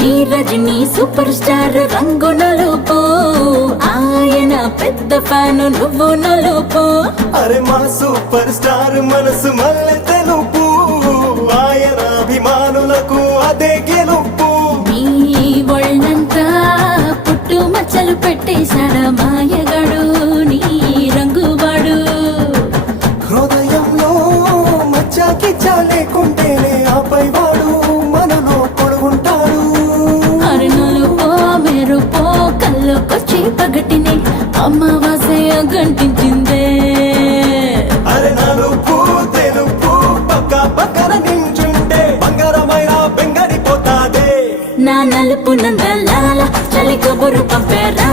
నీ Rajani super star రంగు నలుపు, ఆయన పెద్ద ఫ్యాను నువ్వు నలుపు. అరే మా సూపర్ స్టార్ మనసు మల్లె తెలుపు, ఆయన అభిమానులకు అదే గెలుపు. నీ ఒళ్ళంతా పుట్టు మచ్చలు పెట్టేశాడా మాయగాడు నీ రంగువాడు. హృదయంలో మచ్చాకి చాలేకుంటేనే ఆపై వాడు మనలో పొడుగుంటాడు. అరణలుపో మెరుపో కళ్ళకొచ్చి పగటిని అమావాస్య గంటించిందే. అరే నలుపు తెలుపు పక్క పక్కన నించుంటే బంగారమైన బెంగడిపోతాదే. నా నలుపు నందలాల చలి కబురు పంపారా,